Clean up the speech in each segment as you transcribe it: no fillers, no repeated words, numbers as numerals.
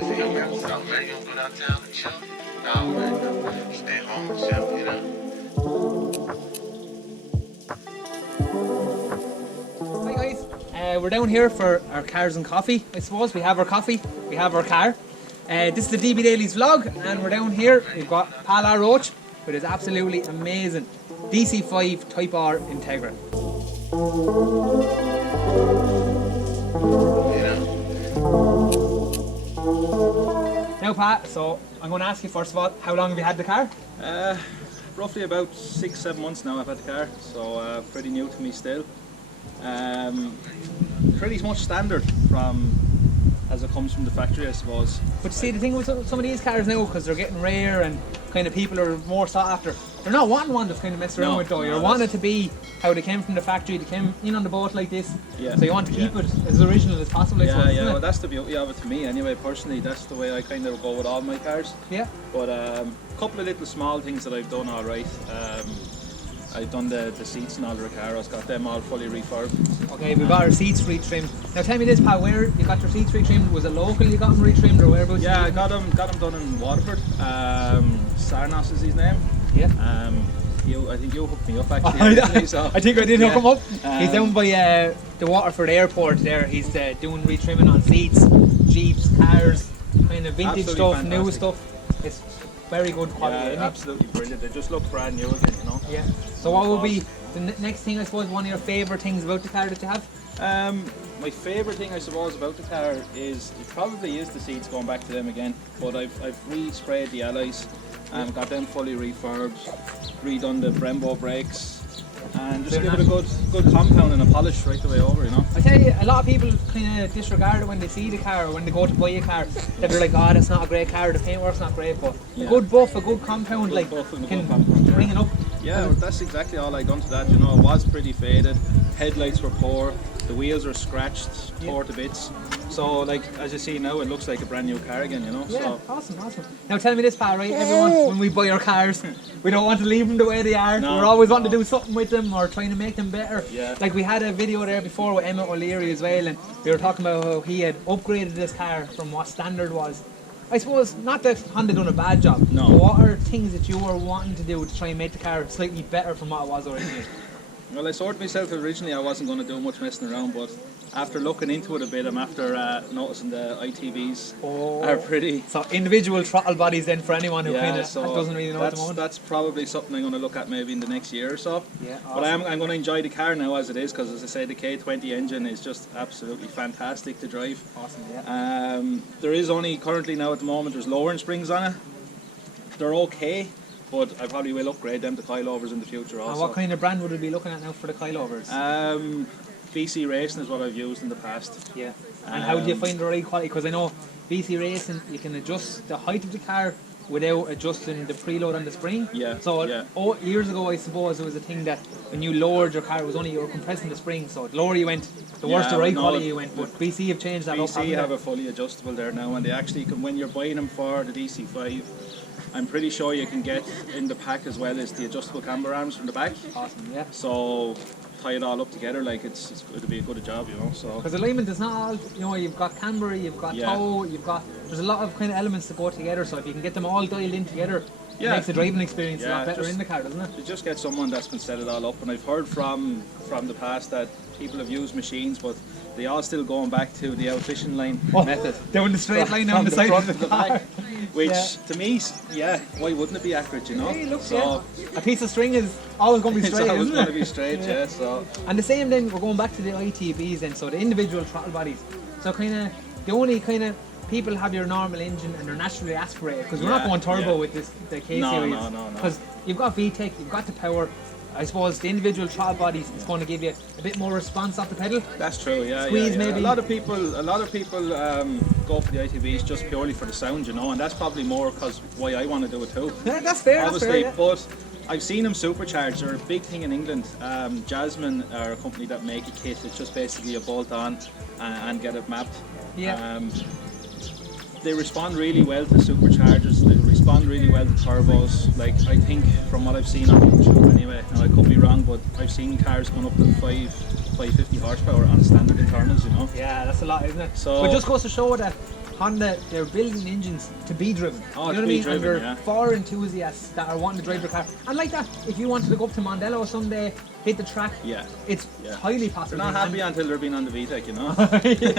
Hi guys, we're down here for our cars and coffee. I suppose we have our coffee, we have our car. This is the DB Dailies vlog, and we're down here. We've got Pa la Roches with his absolutely amazing DC5 Type R Integra. Now Pat, so I'm going to ask you first of all, how long have you had the car? Roughly about 6-7 months now I've had the car, so pretty new to me still. Pretty much standard from as it comes from the factory, I suppose. But you see, the thing with some of these cars now, because they're getting rare and kind of people are more sought after, they're not wanting one to kind of mess around with though. You're wanting it to be how they came from the factory, they came in on the boat like this. Yeah. So you want to keep it as original as possible, I suppose, isn't it? Well, that's the beauty of it to me anyway, personally. That's the way I kind of go with all my cars. Yeah. But a couple of little small things that I've done alright. I've done the seats and all the Recaros, got them all fully refurbed. Okay, we've got our seats retrimmed. Now tell me this, Pat, where you got your seats retrimmed? Was it local you got them retrimmed, or whereabouts? Yeah, I got them done in Waterford. Sarnos is his name. Yeah. I think you hooked me up actually. So. I think I did hook him up. He's down by the Waterford airport there. He's doing retrimming on seats, jeeps, cars, kind of vintage stuff, fantastic. new stuff. It's very good quality, isn't it? Absolutely brilliant. They just look brand new again, you know. Yeah. So what would be the next thing, I suppose, one of your favourite things about the car that you have? My favourite thing, I suppose, about the car is, it probably is the seats, going back to them again. But I've re-sprayed the alloys, got them fully refurbed, redone the Brembo brakes, and just give it a good compound and a polish right the way over, you know. I tell you, a lot of people kind of disregard it when they see the car or when they go to buy a car. They're like, oh, that's not a great car, the paintwork's not great, but a good buff, a good compound, Good buff and a can good compound, yeah. bring it up. Yeah, that's exactly all I done to that, you know. It was pretty faded, headlights were poor, the wheels are scratched, tore to bits. So, like, as you see now, it looks like a brand new car again, you know. Yeah, so. awesome. Now tell me this, Pat, right? Everyone, when we buy our cars, we don't want to leave them the way they are. No, we're always wanting to do something with them or trying to make them better. Yeah. Like we had a video there before with Emmett O'Leary as well, and we were talking about how he had upgraded this car from what standard was. I suppose, not that Honda done a bad job, no. But what are things that you were wanting to do to try and make the car slightly better from what it was originally? Well, I sorted myself originally, I wasn't going to do much messing around, but after looking into it a bit, I'm after noticing the ITBs are pretty... So individual throttle bodies then for anyone who kind of doesn't really know at the moment? That's probably something I'm going to look at maybe in the next year or so. Yeah, awesome. But I'm going to enjoy the car now as it is, because as I say, the K20 engine is just absolutely fantastic to drive. Awesome, yeah. There is only currently now at the moment, there's lowering springs on it. They're okay, but I probably will upgrade them to coilovers in the future also. And what kind of brand would we be looking at now for the coilovers? BC Racing is what I've used in the past. Yeah. And how do you find the right quality? Because I know BC Racing, you can adjust the height of the car without adjusting the preload on the spring. Yeah. So yeah. Years ago, I suppose it was a thing that when you lowered your car, it was only you were compressing the spring. So the lower you went, the worse the ride quality you went. But BC have changed that up. BC have a fully adjustable there now, and they actually can, when you're buying them for the DC5, I'm pretty sure you can get in the pack as well as the adjustable camber arms from the back. Awesome, yeah. So tie it all up together, like it's going to be a good job, you know. So because alignment is not all, you know, you've got camber, you've got toe, there's a lot of kind of elements that go together. So if you can get them all dialed in together, it makes the driving experience a lot better in the car, doesn't it? You just get someone that's can set it all up, and I've heard from the past that people have used machines, but they are still going back to the out fishing line method. Down the straight line down the side of the back. Which to me, why wouldn't it be accurate, you know? Yeah, look, a piece of string is always going to be straight, it's always isn't going it? to be straight, so. And the same then, we're going back to the ITBs then, so the individual throttle bodies. So kind of, the only kind of, people have your normal engine and they're naturally aspirated, because we're not going turbo with the K series. No. Because you've got VTEC, you've got the power. I suppose the individual throttle bodies is going to give you a bit more response off the pedal. That's true, yeah. Squeeze maybe. A lot of people go for the ITBs just purely for the sound, you know, and that's probably more because why I want to do it too. Yeah, that's fair. Obviously, that's fair, but I've seen them supercharged. They're a big thing in England. Jasmine are a company that make a kit. It's just basically a bolt on and get it mapped. Yeah. They respond really well to superchargers. They respond really well to turbos. Like, I think from what I've seen on YouTube anyway, now I could be wrong, but I've seen cars going up to 550 horsepower on standard internals, you know. Yeah, that's a lot, isn't it? So but it just goes to show that Honda, they're building engines to be driven. Oh, you know to what I be mean? driven, and they're yeah. for enthusiasts that are wanting to drive their car. And like that, if you wanted to go up to Mondello someday, hit the track, Yeah. it's Yeah. highly possible. They're not happy until they're being on the VTEC, you know.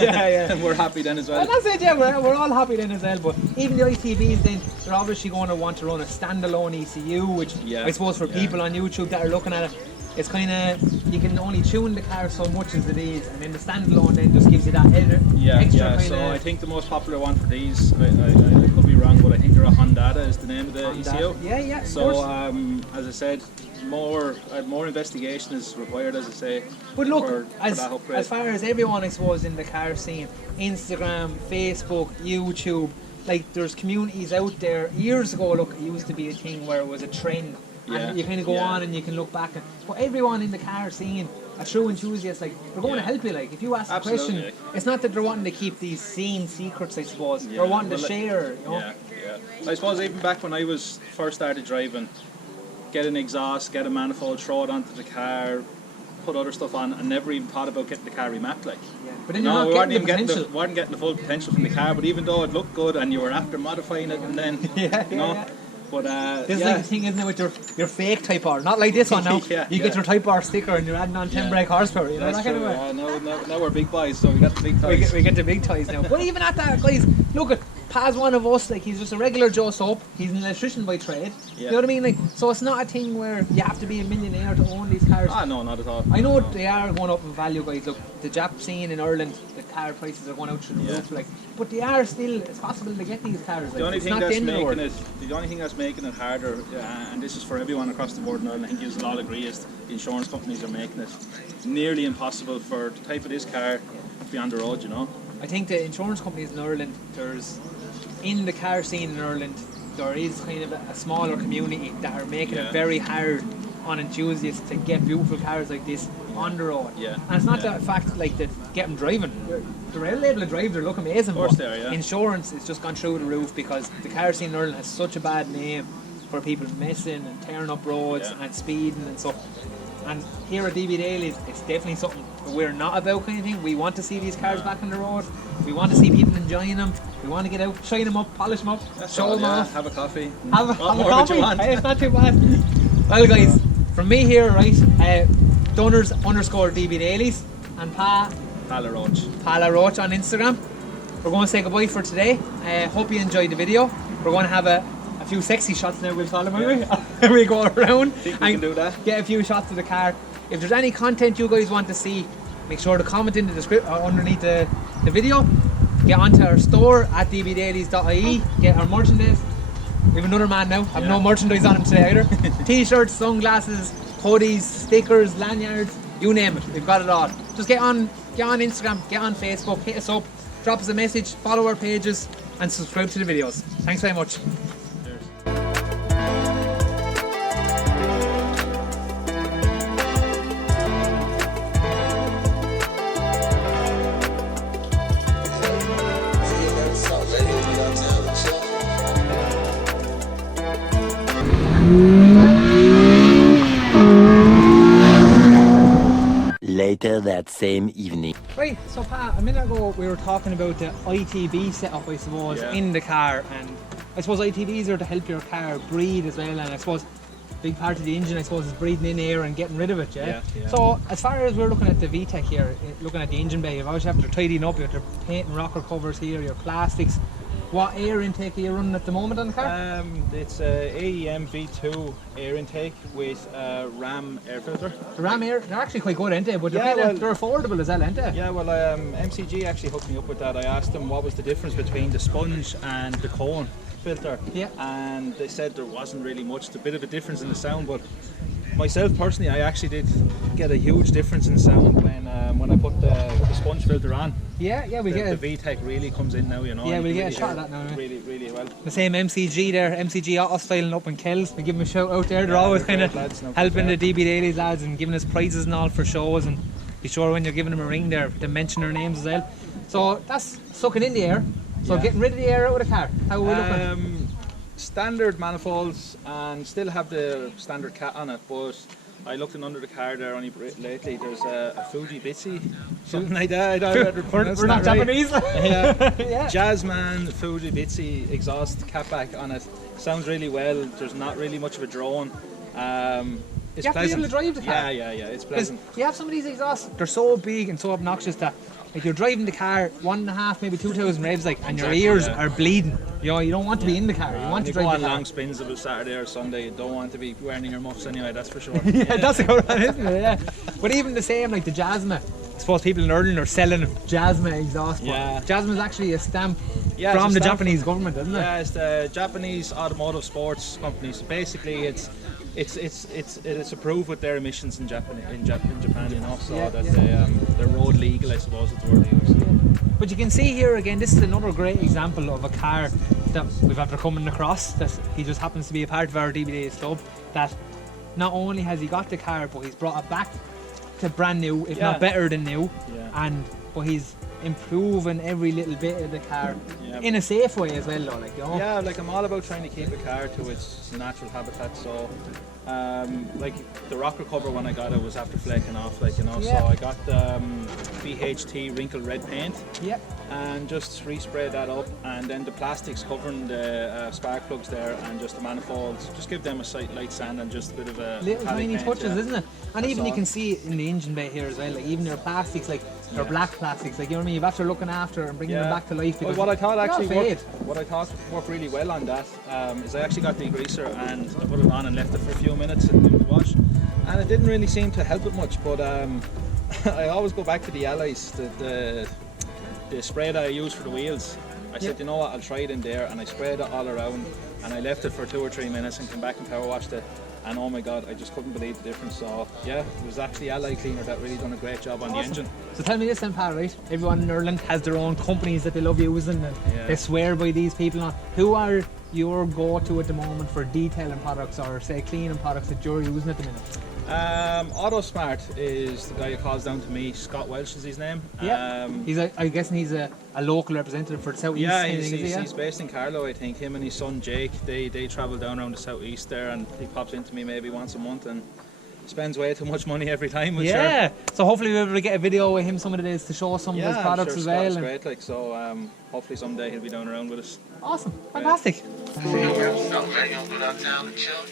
yeah. And we're happy then as well. And that's it, yeah, we're all happy then as well. But even the ITBs then, they're obviously going to want to run a standalone ECU, which Yeah, I suppose for yeah. people on YouTube that are looking at it, it's kind of, you can only tune the car so much as it is, and then the standalone then just gives you that extra kind So of... I think the most popular one for these, I could be wrong, but I think they're a Honda is the name of the ECU. Yeah, of So course. as I said, more investigation is required, as I say. But look, for as that upgrade. far as everyone I suppose in the car scene, Instagram, Facebook, YouTube, like there's communities out there. Years ago, look, it used to be a thing where it was a trend, Yeah, and you kind of go yeah. on and you can look back. But everyone in the car scene, a true enthusiast, like they're going to Yeah. help you. Like if you ask a Absolutely. question, it's not that they're wanting to keep these scene secrets. I suppose Yeah, they're wanting to well, share. You know? Yeah. I suppose even back when I was first started driving, get an exhaust, get a manifold, throw it onto the car, put other stuff on, and never even thought about getting the car remapped. Like, But then no, you're we not weren't getting even the getting potential. weren't getting the full potential from the car. But even though it looked good and you were after modifying it, and then you know, yeah. but This is like the thing, isn't it, with your fake Type R? Not like this one now. Yeah, you get your Type R sticker and you're adding on 10 Yeah. brake horsepower. You know, That's that kind true. of way. Now we're big boys, so we got the big toys. We get the big toys now. But even at that, guys, look at Pa's one of us. Like he's just a regular Joe Soap. He's an electrician by trade. Yeah. You know what I mean? Like, so it's not a thing where you have to be a millionaire to own these cars. Ah, no, not at all. I know they are going up in value, guys. Look, the Jap scene in Ireland, the car prices are going out through the Yeah. roof. Like, but they are still. It's possible to get these cars. Like, The only it's thing not that's the end of the making world. the only thing that's making it harder, and this is for everyone across the board in Ireland, I think you'll all agree, is the insurance companies are making it nearly impossible for the type of this car to be on the road. You know. I think the insurance companies in Ireland, in the car scene in Ireland, there is kind of a smaller community that are making it Yeah. very hard on enthusiasts to get beautiful cars like this on the road. Yeah. And it's not Yeah. the fact like that get them driving. They're able to drive, they look amazing. Of course but they are, yeah. Insurance has just gone through the roof because the car scene in Ireland has such a bad name for people messing and tearing up roads Yeah. and speeding and stuff. And here at DB Dailies, it's definitely something we're not about kind of thing. We want to see these cars back on the road. We want to see people enjoying them. We want to get out, shine them up, polish them up, That's show all, them yeah. off. Have a coffee. Have a What more would coffee. you want? Hey, it's not too bad. Well, guys, from me here, right, Dunners_DB Dailies and Pa Pa la Roches. la Roche on Instagram. We're going to say goodbye for today. Hope you enjoyed the video. We're going to have a few sexy shots now, we'll call them, we? We go around Think we can do that? get a few shots of the car. If there's any content you guys want to see, make sure to comment in the description underneath the video. Get onto our store at dbdailies.ie, get our merchandise. We have another man now, have no merchandise on him today either. T-shirts, sunglasses, hoodies, stickers, lanyards, you name it, we've got it all. Just get on Instagram, get on Facebook, hit us up, drop us a message, follow our pages and subscribe to the videos. Thanks very much. Later that same evening. Right, so Pa, a minute ago we were talking about the ITB setup, I suppose, Yeah. in the car, and I suppose ITBs are to help your car breathe as well, and I suppose big part of the engine, I suppose, is breathing in air and getting rid of it, yeah? Yeah. So, as far as we're looking at the VTEC here, looking at the engine bay, you've always have to tidying up, you have to painting rocker covers here, your plastics. What air intake are you running at the moment on the car? It's a AEM V2 air intake with a RAM air filter. The Ram air, they're actually quite good, aren't they? But they're, Yeah, kinda- well- they're affordable as well, aren't they? Yeah, well, MCG actually hooked me up with that. I asked them what was the difference between the sponge and the cone filter. Yeah. And they said there wasn't really much. It's a bit of a difference in the sound, but myself personally, I actually did get a huge difference in sound when I put the sponge filter on. Yeah, we get The VTEC really comes in now, you know. Yeah, and we'll you get a really shot hear of that now, Really, really well. the same MCG there, MCG Auto Styling up in Kells. We give them a shout out there. They're Yeah, always they're kind of great lads, no helping the compare. DB Dailies lads and giving us prizes and all for shows. And be sure when you're giving them a ring there to mention their names as well. So that's sucking in the air. So Yeah. getting rid of the air out of the car. How are we looking? Standard manifolds and still have the standard cat on it, but I looked in under the car there only lately. There's a Fuji Bitsy, something like that. I don't know. We're not Japanese. Yeah. Jazzman Fuji Bitsy exhaust catback on it. Sounds really well. There's not really much of a drone. It's you have pleasant. to be able to drive the car. Yeah. It's pleasant. You have some of these exhausts, they're so big and so obnoxious that like you're driving the car 1.5, maybe 2,000 revs, like, and your ears are bleeding. You know, you don't want to be in the car. You want to drive go the on car. long spins of a Saturday or Sunday. You don't want to be wearing your muffs anyway. That's for sure. Yeah, that's a good one, isn't it? Yeah. But even the same, like the Jasma. I suppose people in Ireland are selling Jasma exhaust. Yeah. Jasma is actually a stamp Yeah, from it's a the stamp Japanese government, isn't it? Yeah, it's the Japanese automotive sports company. So basically, it's approved with their emissions in Japan, you know. So that they're road legal, I suppose is the word they use. But you can see here again, this is another great example of a car that we've after coming across, that he just happens to be a part of our DB Dailies club, that not only has he got the car, but he's brought it back to brand new, if not better than new, but he's improving every little bit of the car in a safe way as well, though, like, you know. Yeah, like I'm all about trying to keep a car to its natural habitat. So like the rocker cover when I got it was after flaking off, like, you know. So I got BHT wrinkle red paint and just resprayed that up, and then the plastics covering the spark plugs there and just the manifolds, just give them a slight light sand and just a bit of a little tiny paint, touches, isn't it? And that's even you all. can see it in the engine bay here as well, like even their plastics, like their black plastics, like, you know what I mean, you've after looking after and bringing them back to life, because what I thought actually fade. worked really well on that is I actually got the degreaser and I put it on and left it for a few minutes and did the wash, and it didn't really seem to help it much, but I always go back to the alloys, the spray that I use for the wheels. I said, you know what, I'll try it in there, and I sprayed it all around and I left it for 2 or 3 minutes and came back and power washed it, and oh my god, I just couldn't believe the difference. So yeah, it was actually alloy cleaner that really done a great job on the engine. So tell me this then, Pat, right? Everyone in Ireland has their own companies that they love using, and they swear by these people. Who are your go-to at the moment for detailing products, or say cleaning products that you're using at the minute? Autosmart is the guy who calls down to me. Scott Welsh is his name. I'm guessing he's a local representative for the southeast. Yeah, he's based in Carlow, I think. Him and his son Jake, they travel down around the southeast there, and he pops into me maybe once a month and spends way too much money every time. Yeah, sure. So hopefully we'll be able to get a video with him some of the days to show some of his products as well. Yeah, great. Like, so hopefully someday he'll be down around with us. Awesome, fantastic. I'm ready to go downtown and chill.